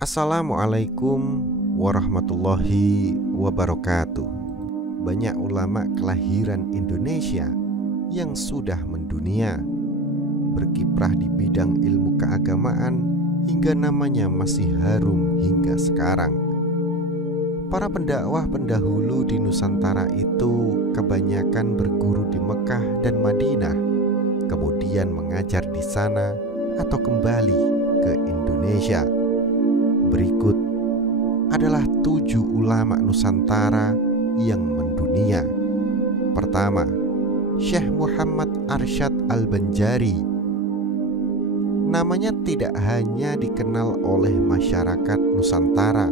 Assalamualaikum warahmatullahi wabarakatuh. Banyak ulama kelahiran Indonesia yang sudah mendunia, berkiprah di bidang ilmu keagamaan hingga namanya masih harum hingga sekarang. Para pendakwah pendahulu di Nusantara itu kebanyakan berguru di Mekah dan Madinah, kemudian mengajar di sana atau kembali ke Indonesia. Berikut adalah 7 ulama Nusantara yang mendunia. Pertama, Syekh Muhammad Arsyad Al-Banjari. Namanya tidak hanya dikenal oleh masyarakat Nusantara,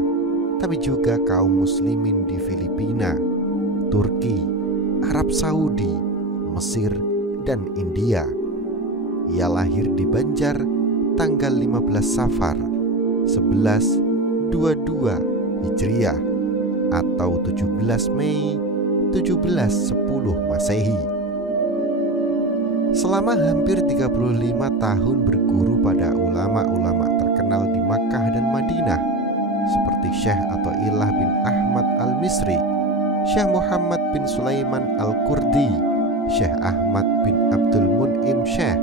tapi juga kaum muslimin di Filipina, Turki, Arab Saudi, Mesir, dan India. Ia lahir di Banjar tanggal 15 Safar 1122 Hijriah atau 17 Mei 1710 Masehi. Selama hampir 35 tahun berguru pada ulama-ulama terkenal di Makkah dan Madinah seperti Syekh Athaillah bin Ahmad Al-Misri, Syekh Muhammad bin Sulaiman Al-Qurdi, Syekh Ahmad bin Abdul Mun'im Syekh,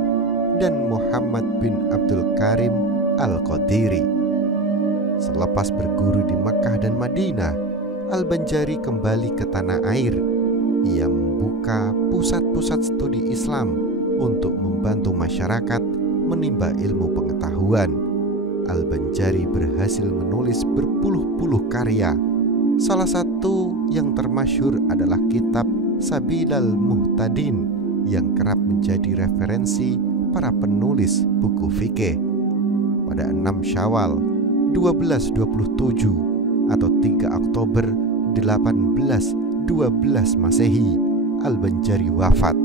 dan Muhammad bin Abdul Karim Al-Qadiri. Selepas berguru di Makkah dan Madinah, Al-Banjari kembali ke tanah air. Ia membuka pusat-pusat studi Islam untuk membantu masyarakat menimba ilmu pengetahuan. Al-Banjari berhasil menulis berpuluh-puluh karya. Salah satu yang termasyhur adalah kitab Sabilal Muhtadin yang kerap menjadi referensi para penulis buku fikih. Pada 6 Syawal 1227 atau 3 Oktober 1812 Masehi, Al-Banjari wafat.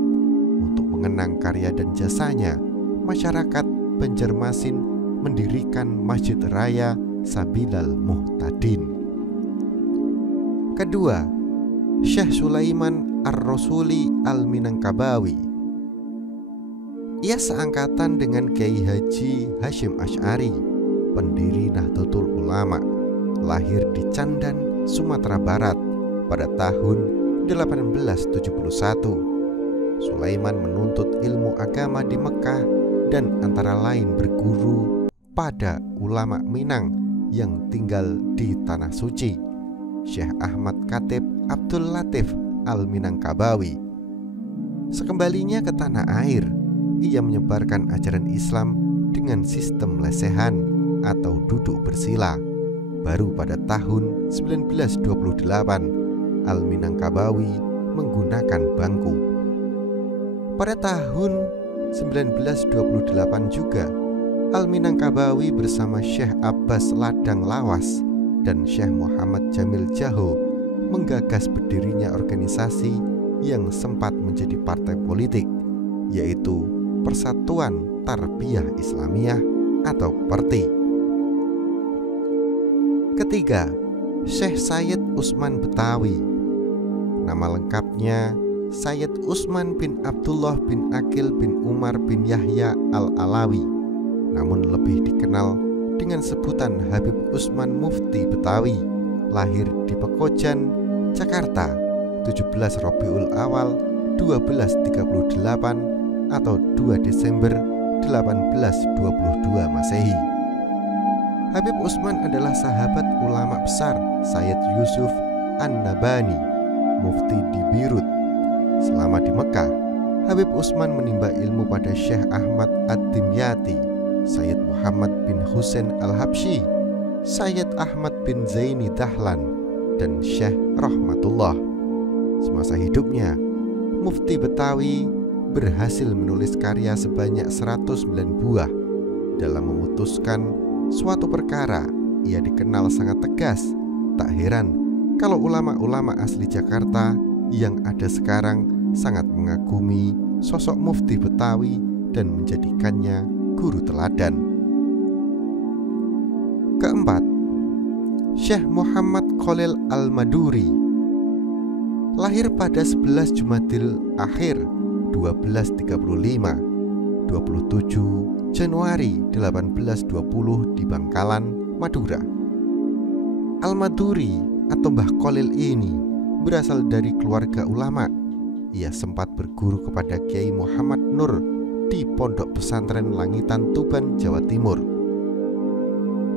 Untuk mengenang karya dan jasanya, masyarakat Banjarmasin mendirikan Masjid Raya Sabilal Muhtadin. Kedua, Syekh Sulaiman Ar-Rasuli Al-Minangkabawi. Ia seangkatan dengan Kiai Haji Hasyim Asy'ari, pendiri Nahdlatul Ulama, lahir di Candan, Sumatera Barat pada tahun 1871. Sulaiman menuntut ilmu agama di Mekah dan antara lain berguru pada ulama Minang yang tinggal di Tanah Suci, Syekh Ahmad Khatib Abdul Latif Al-Minangkabawi. Sekembalinya ke tanah air, ia menyebarkan ajaran Islam dengan sistem lesehan atau duduk bersila. Baru pada tahun 1928 Al-Minangkabawi menggunakan bangku. Pada tahun 1928 juga Al-Minangkabawi bersama Syekh Abbas Ladang Lawas dan Syekh Muhammad Jamil Jaho menggagas berdirinya organisasi yang sempat menjadi partai politik, yaitu Persatuan Tarbiyah Islamiyah atau PERTI. Ketiga, Syekh Sayyid Utsman Betawi. Nama lengkapnya Sayyid Utsman bin Abdullah bin Aqil bin Umar bin Yahya Al-Alawi, namun lebih dikenal dengan sebutan Habib Utsman Mufti Betawi. Lahir di Pekojan, Jakarta 17 Rabiul Awal 1238 atau 2 Desember 1822 Masehi. Habib Utsman adalah sahabat ulama besar Sayyid Yusuf An-Nabhani, mufti di Beirut. Selama di Mekah, Habib Utsman menimba ilmu pada Syekh Ahmad Ad-Dimyati, Sayyid Muhammad bin Husain Al-Habsyi, Sayyid Ahmad bin Zaini Dahlan, dan Syekh Rahmatullah. Semasa hidupnya, Mufti Betawi berhasil menulis karya sebanyak 109 buah. Dalam memutuskan suatu perkara, ia dikenal sangat tegas. Tak heran kalau ulama-ulama asli Jakarta yang ada sekarang sangat mengagumi sosok Mufti Betawi dan menjadikannya guru teladan. Keempat, Syekh Muhammad Khalil Al-Maduri. Lahir pada 11 Jumadil Akhir 1235, 27 Januari 1820 di Bangkalan, Madura. Al-Maduri atau Mbah Kholil ini berasal dari keluarga ulama. Ia sempat berguru kepada Kiai Muhammad Nur di Pondok Pesantren Langitan Tuban, Jawa Timur.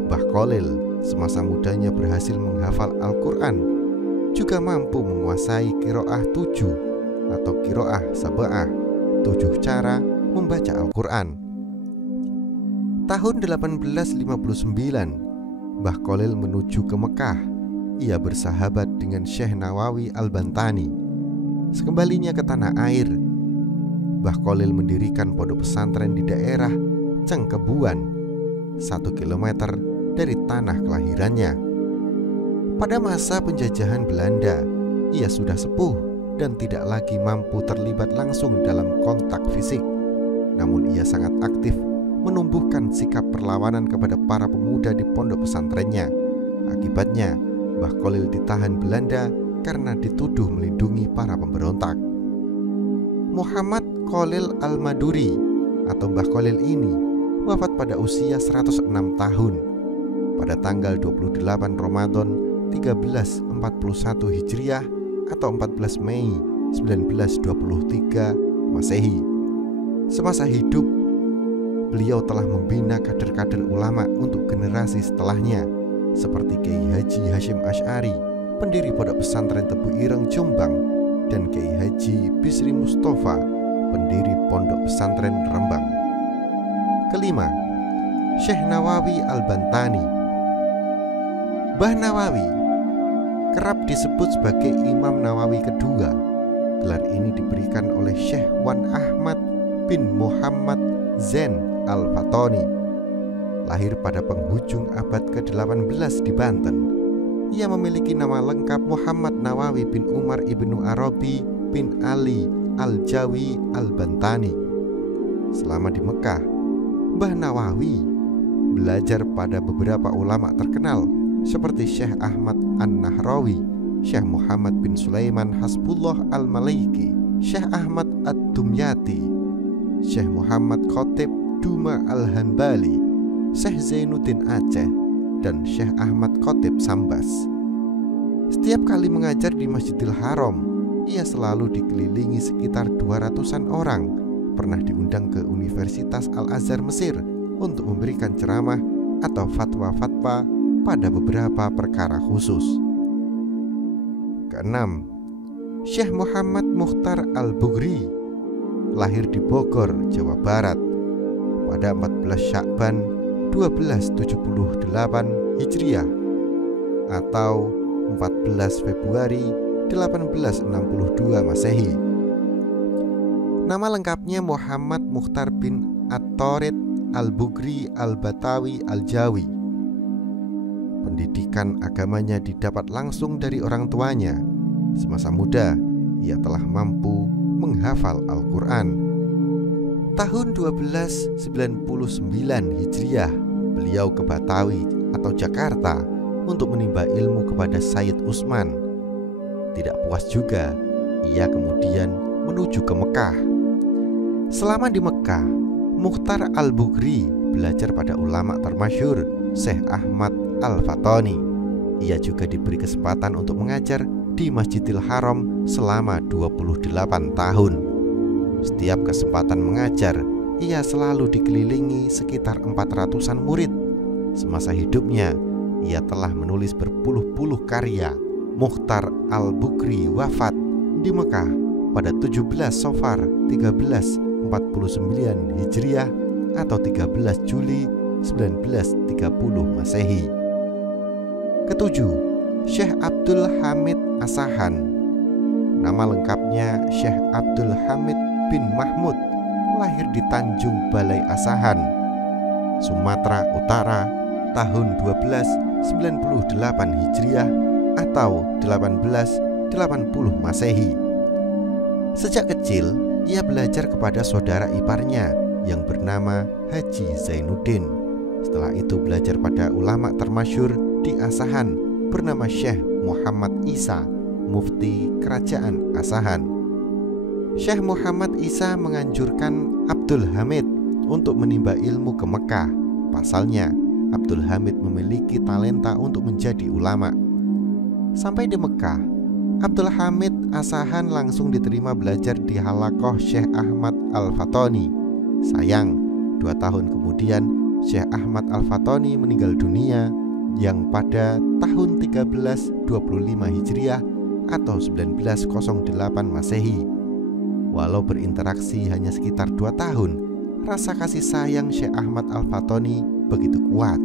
Mbah Kholil semasa mudanya berhasil menghafal Al-Quran, juga mampu menguasai qiraah 7 atau qiraah sab'ah, 7 cara membaca Al-Quran. Tahun 1859 Mbah Kholil menuju ke Mekah. Ia bersahabat dengan Syekh Nawawi Al-Bantani. Sekembalinya ke tanah air, Mbah Kholil mendirikan pondok pesantren di daerah Cengkebuan, 1 kilometer dari tanah kelahirannya. Pada masa penjajahan Belanda, ia sudah sepuh dan tidak lagi mampu terlibat langsung dalam kontak fisik. Namun ia sangat aktif menumbuhkan sikap perlawanan kepada para pemuda di pondok pesantrennya. Akibatnya, Mbah Kholil ditahan Belanda karena dituduh melindungi para pemberontak. Muhammad Kholil Al-Maduri atau Mbah Kholil ini wafat pada usia 106 tahun pada tanggal 28 Ramadan 1341 Hijriah atau 14 Mei 1923 Masehi. Semasa hidup, beliau telah membina kader-kader ulama untuk generasi setelahnya, seperti Kiai Haji Hashim Asy'ari, pendiri Pondok Pesantren Tebu Ireng Jombang, dan Kiai Haji Bisri Mustafa, pendiri Pondok Pesantren Rembang. Kelima, Syekh Nawawi Al-Bantani. Mbah Nawawi kerap disebut sebagai Imam Nawawi kedua. Gelar ini diberikan oleh Syekh Wan Ahmad bin Muhammad Zain Al-Fatoni. Lahir pada penghujung abad ke-18 di Banten. Ia memiliki nama lengkap Muhammad Nawawi bin Umar ibnu Arabi bin Ali Al-Jawi Al-Bantani. Selama di Mekah, Mbah Nawawi belajar pada beberapa ulama terkenal seperti Syekh Ahmad An-Nahrawi, Syekh Muhammad bin Sulaiman Hasbullah Al-Maliki, Syekh Ahmad Ad-Dumyati, Syekh Muhammad Khotib Duma Al-Hanbali, Syekh Zainuddin Aceh, dan Syekh Ahmad Khotib Sambas. Setiap kali mengajar di Masjidil Haram, ia selalu dikelilingi sekitar 200-an orang. Pernah diundang ke Universitas Al-Azhar Mesir untuk memberikan ceramah atau fatwa-fatwa pada beberapa perkara khusus. Keenam, Syekh Muhammad Mukhtar Al-Bughri lahir di Bogor, Jawa Barat pada 14 Sya'ban 1278 Hijriah atau 14 Februari 1862 Masehi. Nama lengkapnya Muhammad Mukhtar bin At-Torid Al-Bughri Al-Batawi Al-Jawi. Pendidikan agamanya didapat langsung dari orang tuanya. Semasa muda, ia telah mampu menghafal Al-Quran. Tahun 1299 Hijriah, beliau ke Batawi atau Jakarta untuk menimba ilmu kepada Sayyid Utsman. Tidak puas juga, ia kemudian menuju ke Mekah. Selama di Mekah, Mukhtar Al-Bughri belajar pada ulama termasyhur Syekh Ahmad Al-Fatoni. Ia juga diberi kesempatan untuk mengajar di Masjidil Haram selama 28 tahun. Setiap kesempatan mengajar, ia selalu dikelilingi sekitar 400-an murid. Semasa hidupnya, ia telah menulis berpuluh-puluh karya. Mukhtar Al-Bughri wafat di Mekah pada 17 Safar 1349 Hijriah atau 13 Juli 1930 Masehi. Ketujuh, Syekh Abdul Hamid Asahan. Nama lengkapnya Syekh Abdul Hamid bin Mahmud, lahir di Tanjung Balai Asahan, Sumatera Utara tahun 1298 Hijriah atau 1880 Masehi. Sejak kecil, ia belajar kepada saudara iparnya yang bernama Haji Zainuddin. Setelah itu belajar pada ulama termasyhur di Asahan bernama Syekh Muhammad Isa, mufti kerajaan Asahan. Syekh Muhammad Isa menganjurkan Abdul Hamid untuk menimba ilmu ke Mekah. Pasalnya, Abdul Hamid memiliki talenta untuk menjadi ulama. Sampai di Mekah, Abdul Hamid As-Sahan langsung diterima belajar di halaqah Syekh Ahmad Al-Fatoni. Sayang, 2 tahun kemudian Syekh Ahmad Al-Fatoni meninggal dunia yang pada tahun 1325 Hijriah atau 1908 Masehi. Walau berinteraksi hanya sekitar 2 tahun, rasa kasih sayang Syekh Ahmad Al-Fatoni begitu kuat.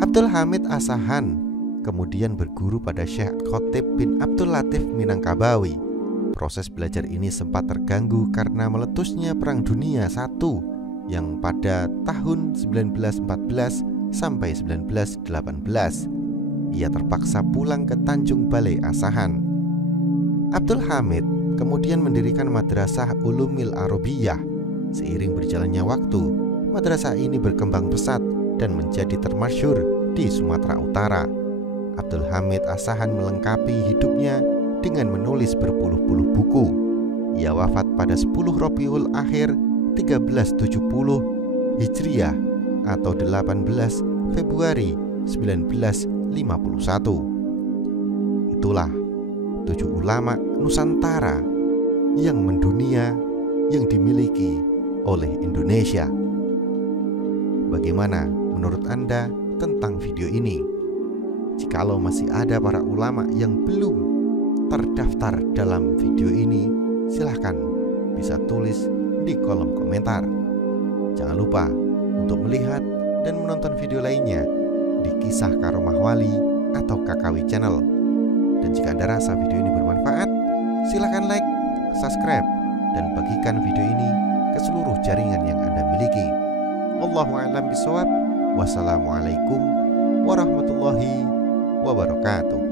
Abdul Hamid As-Sahan kemudian berguru pada Syekh Khotib bin Abdul Latif Minangkabawi. Proses belajar ini sempat terganggu karena meletusnya Perang Dunia I yang pada tahun 1914 sampai 1918. Ia terpaksa pulang ke Tanjung Balai As-Sahan. Abdul Hamid kemudian mendirikan Madrasah Ulumil Arabiyah. Seiring berjalannya waktu, madrasah ini berkembang pesat dan menjadi termasyhur di Sumatera Utara. Abdul Hamid As-Sahan melengkapi hidupnya dengan menulis berpuluh-puluh buku. Ia wafat pada 10 Rabiul Akhir 1370 Hijriah atau 18 Februari 1951. Itulah 7 ulama Nusantara yang mendunia yang dimiliki oleh Indonesia. Bagaimana menurut Anda tentang video ini? Jikalau masih ada para ulama yang belum terdaftar dalam video ini, silahkan bisa tulis di kolom komentar. Jangan lupa untuk melihat dan menonton video lainnya di Kisah Karomah Wali atau KKW Channel. Dan jika Anda rasa video ini bermanfaat, silakan like, subscribe, dan bagikan video ini ke seluruh jaringan yang Anda miliki. Wallahu a'lam bishawab. Wassalamualaikum warahmatullahi wabarakatuh.